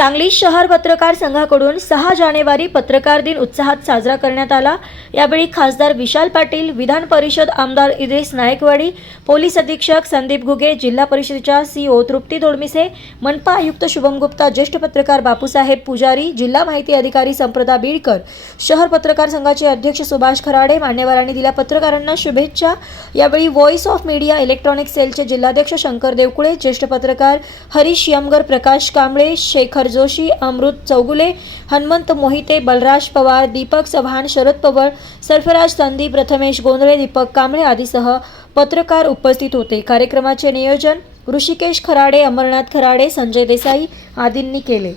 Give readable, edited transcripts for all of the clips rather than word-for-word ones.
सांगली शहर पत्रकार संघाकडून 6 जानेवारी पत्रकार दिन उत्साहात साजरा करण्यात आला। यावेळी खासदार विशाल पाटील, विधान परिषद आमदार इद्रिस नायकवाडी, पोलीस अधीक्षक संदीप घुगे, जिल्हा परिषदेच्या सीओ तृप्ती दोडमिसे, मनपा आयुक्त शुभम गुप्ता, ज्येष्ठ पत्रकार बापूसाहेब पुजारी, जिल्हा माहिती अधिकारी संप्रदा बीडकर, शहर पत्रकार संघाचे अध्यक्ष सुभाष खराडे मान्यवरांनी दिल्या पत्रकारांना शुभेच्छा। यावेळी व्हॉइस ऑफ मीडिया इलेक्ट्रॉनिक सेलचे जिल्हाध्यक्ष शंकर देवकुळे, ज्येष्ठ पत्रकार हरीश यमगर, प्रकाश कांबळे, शेखर जोशी, अमृत चौगुले, हनुमंत मोहिते, बलराज पवार, दीपक चव्हाण, शरद पवार, सरफराज संदीप, प्रथमेश गोंधळे, दीपक कांबळे आदीसह पत्रकार उपस्थित होते। कार्यक्रमाचे नियोजन ऋषिकेश खराडे, अमरनाथ खराडे, संजय देसाई आदींनी केले।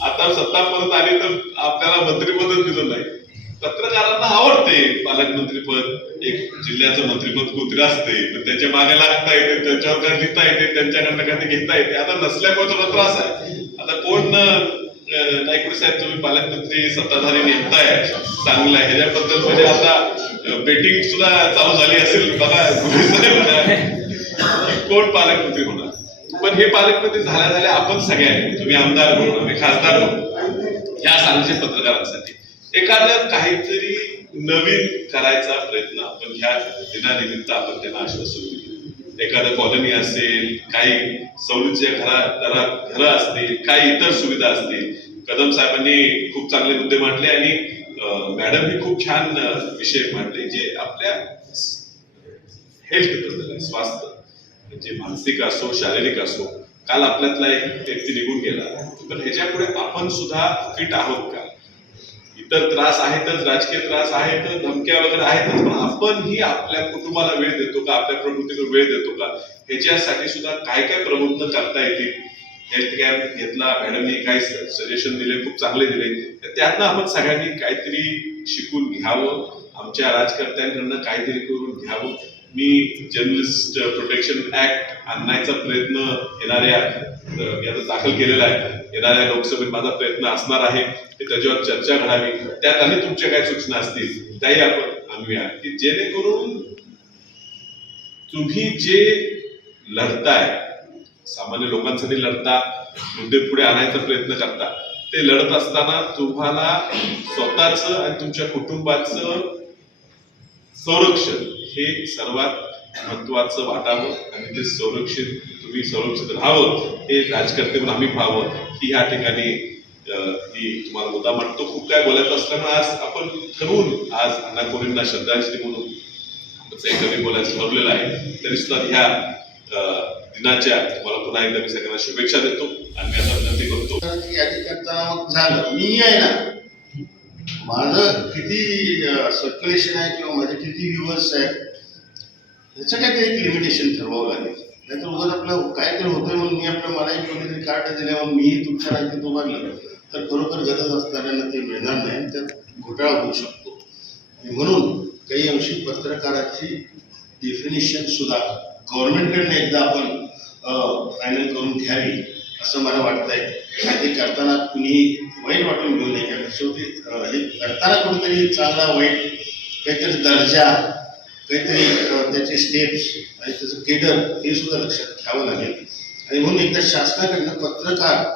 आता सत्ता परत आली तर आपल्याला मंत्रिपदच दिलं नाही। पत्रकारांना आवडते पालकमंत्रीपद, एक जिल्ह्याचं मंत्रिपद कुठे असते, पण त्याच्या मागे लागता येते, त्यांच्यावर काय लिहिता येते, त्यांच्याकडनं काय घेता येते। आता नसल्यामुळे थोडा त्रास आहे। आता कोण नायकवाडी साहेब तुम्ही पालकमंत्री सत्ताधारी नेमताय, चांगलं आहे। ह्याच्याबद्दल म्हणजे आता बेटिंग सुद्धा चालू झाली असेल बघा, कोण पालकमंत्री होणार। पण हे पालकमंत्री झाल्या आपण सगळ्यांनी, तुम्ही आमदार म्हणून, आम्ही खासदार म्हणून, या सांगलीच्या पत्रकारांसाठी एखादं काहीतरी नवीन करायचा प्रयत्न आपण ह्या दिनानिमित्त आपण त्यांना आश्वासन दिले। एखादं कॉलनी असेल, काही सवलतीच्या घरं असतील, काही इतर सुविधा असतील। कदम साहेबांनी खूप चांगले मुद्दे मांडले आणि मॅडमनी खूप छान विषय मांडले, जे आपल्या हेल्थ बद्दल आहे, स्वास्थ्य म्हणजे मानसिक असो शारीरिक असो। काल आपल्यातला एक व्यक्ती निघून गेला, पण ह्याच्यापुढे आपण सुद्धा फिट आहोत का? इतर त्रास आहेतच, राजकीय त्रास आहेत, धमक्या वगैरे आहेतच, पण आपण ही आपल्या कुटुंबाला वेळ देतो का, आपल्या प्रकृतीला वेळ देतो का? ह्याच्यासाठी सुद्धा काय काय प्रबोधन करता येतील। हेल्थ कॅम्प घेतला, मॅडमनी काही सजेशन दिले, खूप चांगले दिले। त्यातनं आपण सगळ्यांनी काहीतरी शिकून घ्यावं, आमच्या राजकर्त्यांकडनं काहीतरी करून घ्यावं। मी जर्नलिस्ट प्रोटेक्शन ऍक्ट आणण्याचा प्रयत्न येणाऱ्या दाखल केलेला आहे। येणाऱ्या लोकसभेत माझा प्रयत्न असणार आहे की त्याच्यावर चर्चा घडावी, त्यात आणि तुमच्या काय सूचना असतील त्याही आपण आणूया, की जेणेकरून तुम्ही जे लढताय, सामान्य लोकांसाठी लढता, मुद्दे पुढे आणायचा प्रयत्न करता, ते लढत असताना तुम्हाला स्वतःचं आणि तुमच्या कुटुंबाचं संरक्षण हे सर्वात महत्वाचं वाटावं आणि ते तुम्ही संरक्षित राहावं, हे राजकर्ते म्हणून आम्ही पाहावं, ही या ठिकाणी मी तुम्हाला मुद्दा मांडतो। खूप काय बोलायचं असल्यामुळे आज आपण ठरवून आज अण्णा कोरेंना श्रद्धांजली म्हणून कमी बोलायचं ठरवलेलं आहे। तरी सुद्धा ह्या दिनाच्या तुम्हाला पुन्हा एकदा मी सगळ्यांना शुभेच्छा देतो आणि मी आता विनंती करतो यादी करताना मग झालं मी आहे ना, माझं किती सर्क्युलेशन आहे किंवा माझे किती व्ह्यूअर्स आहेत याचं काहीतरी एक लिमिटेशन ठरवावं लागेल। नाहीतर उगाच आपलं काहीतरी होतंय म्हणून मी आपलं मलाही कोणीतरी कार्ड दिल्यावर मीही तुमच्या राज्यात उभारलं तर खरोखर गरज असणाऱ्यांना ते मिळणार नाही, त्यात घोटाळा होऊ शकतो। म्हणून काही अंशी पत्रकाराची डेफिनेशन सुद्धा गव्हर्नमेंटकडनं एकदा आपण फायनल करून घ्यावी असं मला वाटतंय। ते करताना कुणी वाईट वाटून घेऊ नये, कारण शेवटी हे करताना कुठेतरी चांगला वाईट काहीतरी दर्जा, काहीतरी त्याचे स्टेप्स आणि त्याचं केडर हे सुद्धा लक्षात घ्यावं लागेल। आणि म्हणून एकदा शासनाकडनं पत्रकार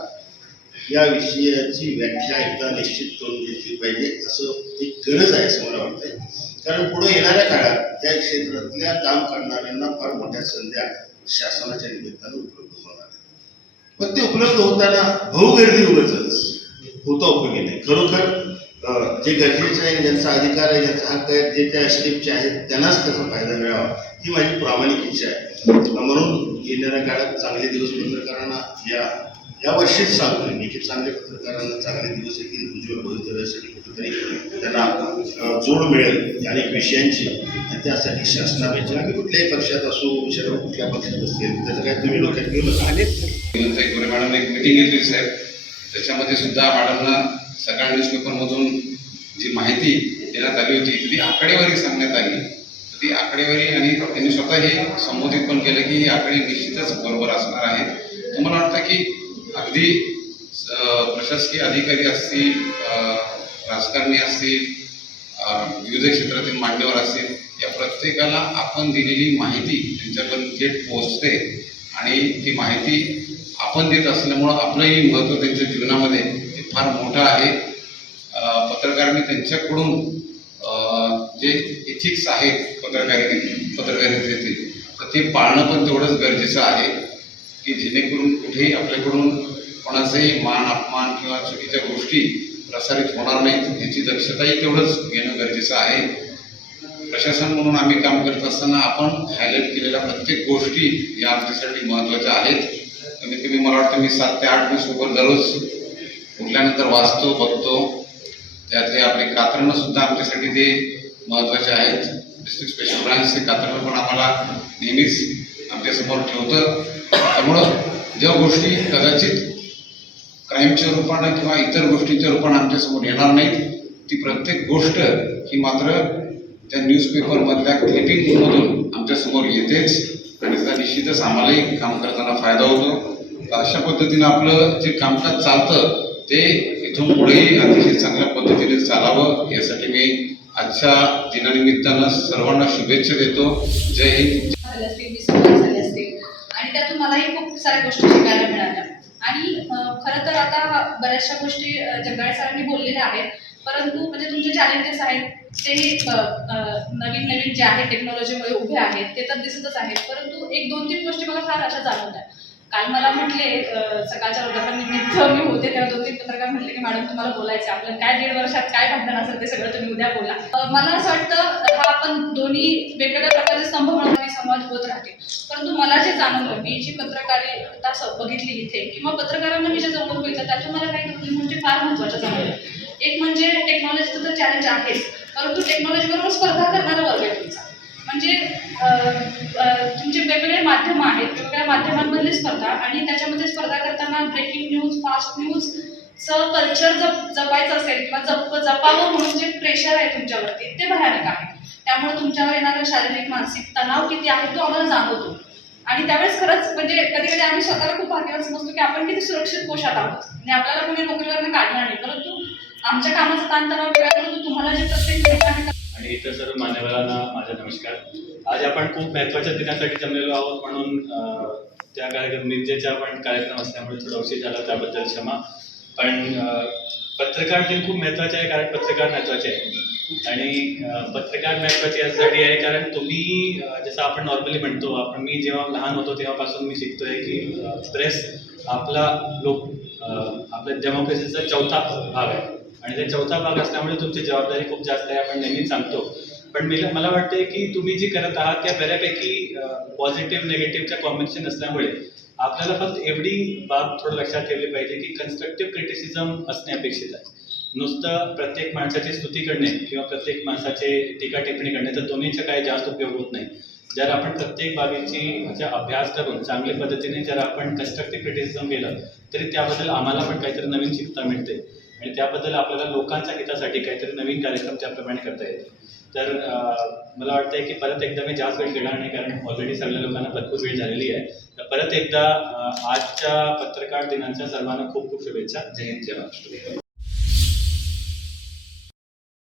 या विषयाची व्याख्या एकदा निश्चित करून घेतली पाहिजे, असं एक गरज आहे असं मला वाटतंय। कारण पुढे येणाऱ्या काळात त्या क्षेत्रातल्या काम करणाऱ्यांना फार मोठ्या संध्या शासनाच्या निमित्तानं उपलब्ध होणार आहे। पण ते उपलब्ध होताना भाऊगर्दी उगतच होता उपयोगी नाही। खरोखर जे गरजेचे आहे, ज्यांचा अधिकार आहे, ज्यांचा हक्क आहे, जे त्या स्टेपचे आहेत त्यांनाच त्याचा फायदा मिळावा ही माझी प्रामाणिक इच्छा आहे। म्हणून येणाऱ्या काळात चांगले दिवस पत्रकारांना या वर्षीच सांगतोय मी की चांगल्या पत्रकारांना चांगले दिवस येतील, उज्ज्वल भवितव्यासाठी कुठेतरी त्यांना जोड मिळेल अनेक विषयांची, आणि त्यासाठी शासनाने आम्ही कुठल्याही पक्षात असो, सर्व कुठल्या पक्षात असतील त्याचं काय तुम्ही डोक्यात घेऊन मॅडम एक मिटिंग घेतली साहेब, त्याच्यामध्ये सुद्धा मॅडमना सकाळ न्यूजपेपरमधून जी माहिती देण्यात आली होती ती आकडेवारी सांगण्यात आली। ती आकडेवारी आणि त्यांनी स्वतः हे संबोधित पण केलं की ही आकडे निश्चितच बरोबर असणार आहे। तुम्हाला वाटतं की अगदी प्रशासकीय अधिकारी असतील, राजकारणी असतील, विविध क्षेत्रातील मान्यवर असतील, या प्रत्येकाला आपण दिलेली माहिती त्यांच्यापर्यंत थेट पोहोचते आणि ती माहिती आपण देत असल्यामुळं आपलंही महत्त्व त्यांच्या जीवनामध्ये हे फार मोठं आहे. पत्रकारांनी त्यांच्याकडून जे एथिक्स आहेत पत्रकारितेचे तर ते पाळणं पण तेवढंच गरजेचं आहे की जेणेकरून कुठेही आपल्याकडून कोणाचाही मान अपमान किंवा चुकीच्या गोष्टी प्रसारित होणार नाहीत याची दक्षताही तेवढंच घेणं गरजेचं आहे. प्रशासन म्हणून आम्ही काम करत असताना आपण हायलाईट केलेल्या प्रत्येक गोष्टी या आमच्यासाठी महत्त्वाच्या आहेत. कमीत कमी मला वाटतं मी 7 ते 8 न्यूजपेपर दररोज उठल्यानंतर वाचतो बघतो. त्यातले आपले कात्रणं सुद्धा आमच्यासाठी ते महत्त्वाचे आहेत. डिस्ट्रिक्ट स्पेशल ब्रांचचे कात्रणं पण आम्हाला नेहमीच आमच्यासमोर ठेवतं. त्यामुळं ज्या गोष्टी कदाचित क्राईमच्या रूपानं किंवा इतर गोष्टींच्या रूपानं आमच्यासमोर येणार नाहीत ती प्रत्येक गोष्ट ही मात्र त्या न्यूजपेपरमधल्या क्लिपिंगमधून आमच्यासमोर येतेच आणि त्याचा निश्चितच आम्हालाही काम करताना फायदा होतो. तर अशा पद्धतीनं आपलं जे कामकाज चालतं ते इथून पुढेही अतिशय चांगल्या पद्धतीने चालावं यासाठी मी आजच्या दिनानिमित्तानं सर्वांना शुभेच्छा देतो. जय हिंद. झाले असतील, विसंवाद झाले असतील आणि त्यातून मलाही खूप साऱ्या गोष्टी शिकायला मिळाल्या. आणि खरं तर आता बऱ्याचशा गोष्टी जगदाळे सरांनी बोललेल्या आहेत, परंतु म्हणजे तुमचे चॅलेंजेस आहेत तेही नवीन नवीन जे आहे टेक्नॉलॉजीमुळे उभे आहेत ते तर दिसतच आहेत, परंतु 1-2-3 गोष्टी मला फार अशा जाणवत्या. काल मला म्हटले सकाळच्या वर्गानिमित्त मी होते तेव्हा 2-3 पत्रकार म्हटले की मॅडम तुम्हाला बोलायचं आपलं काय 1.5 वर्षात काय भांडण असेल ते सगळं तुम्ही उद्या बोला. मला असं वाटतं हा आपण दोन्ही वेगवेगळ्या प्रकारचे स्तंभ म्हणून संवाद होत राहतील, परंतु मला जे जाणवलं मी जी पत्रकारिता बघितली इथे किंवा पत्रकारांना मी जे जमवून बघितलं त्यातून मला काही गोष्टी म्हणजे फार महत्त्वाच्या जाणवल्या. एक म्हणजे टेक्नॉलॉजीचं तर चॅलेंज आहेच, परंतु टेक्नॉलॉजीबरोबर स्पर्धा करणारा वर्ग आहे तुमचा. म्हणजे तुमचे वेगवेगळे माध्यमं आहेत, वेगवेगळ्या माध्यमांमधली स्पर्धा आणि त्याच्यामध्ये स्पर्धा करताना ब्रेकिंग न्यूज, फास्ट न्यूजचं कल्चर जपायचं असेल किंवा जपावं म्हणून जे प्रेशर आहे तुमच्यावरती ते भयानक आहे. त्यामुळे तुमच्यावर येणारा शारीरिक मानसिक तणाव किती आहे तो आम्हाला जाणवतो. आणि त्यावेळेस खरंच म्हणजे कधी कधी आम्ही स्वतःला खूप भाग्यवान समजतो की आपण किती सुरक्षित पोशात आहोत. म्हणजे आपल्याला कोणी नोकरीवरनं काढणार नाही, परंतु आमच्या कामाचा ताणतणाव वेगळा, परंतु तुम्हाला जे प्रत्येक ठिकाणी आणि इतर सर्व मान्यवरांना माझा नमस्कार. आज आपण खूप महत्त्वाच्या दिनासाठी जमलेलो आहोत म्हणून त्या कार्यक्रम निजेचा पण कार्यक्रम असल्यामुळे थोडा उशीर झाला त्याबद्दल क्षमा. पण पत्रकार दिन खूप महत्त्वाचे आहे कारण पत्रकार महत्त्वाचे आहे आणि पत्रकार महत्त्वाचे यासाठी आहे कारण तुम्ही जसं आपण नॉर्मली म्हणतो मी जेव्हा लहान होतो तेव्हापासून मी शिकतोय की प्रेस आपला आपल्या डेमोक्रेसीचा चौथा भाग आहे आणि ते चौथा भाग असल्यामुळे तुमची जबाबदारी खूप जास्त आहे आपण नेहमीच सांगतो. पण मला वाटतंय की तुम्ही जी करत आहात त्या बऱ्यापैकी पॉझिटिव्ह निगेटिव्हच्या कॉम्बिनेशन असल्यामुळे आपल्याला फक्त एवढी बाब थोडं लक्षात ठेवली पाहिजे की कन्स्ट्रक्टिव्ह क्रिटिसिझम असणे अपेक्षित आहे. नुसतं प्रत्येक माणसाची स्तुती करणे किंवा प्रत्येक माणसाचे टीका टिप्पणी करणे तर दोन्हीचा काही जास्त उपयोग होत नाही. जर आपण प्रत्येक बाबीची अभ्यास करून चांगल्या पद्धतीने जर आपण कन्स्ट्रक्टिव्ह क्रिटिसिझम केलं तरी त्याबद्दल आम्हाला पण काहीतरी नवीन शिकता मिळते आणि त्याबद्दल आपल्याला लोकांच्या हितासाठी काहीतरी नवीन कार्यक्रम त्याप्रमाणे करता येते. तर मला वाटतंय की परत एकदा मी जास्त वेळ घेणार नाही कारण ऑलरेडी सगळ्या लोकांना भरपूर वेळ झालेली आहे. तर परत एकदा आजच्या पत्रकार दिनाच्या सर्वांना खूप खूप शुभेच्छा. जय हिंद, जय महाराष्ट्र.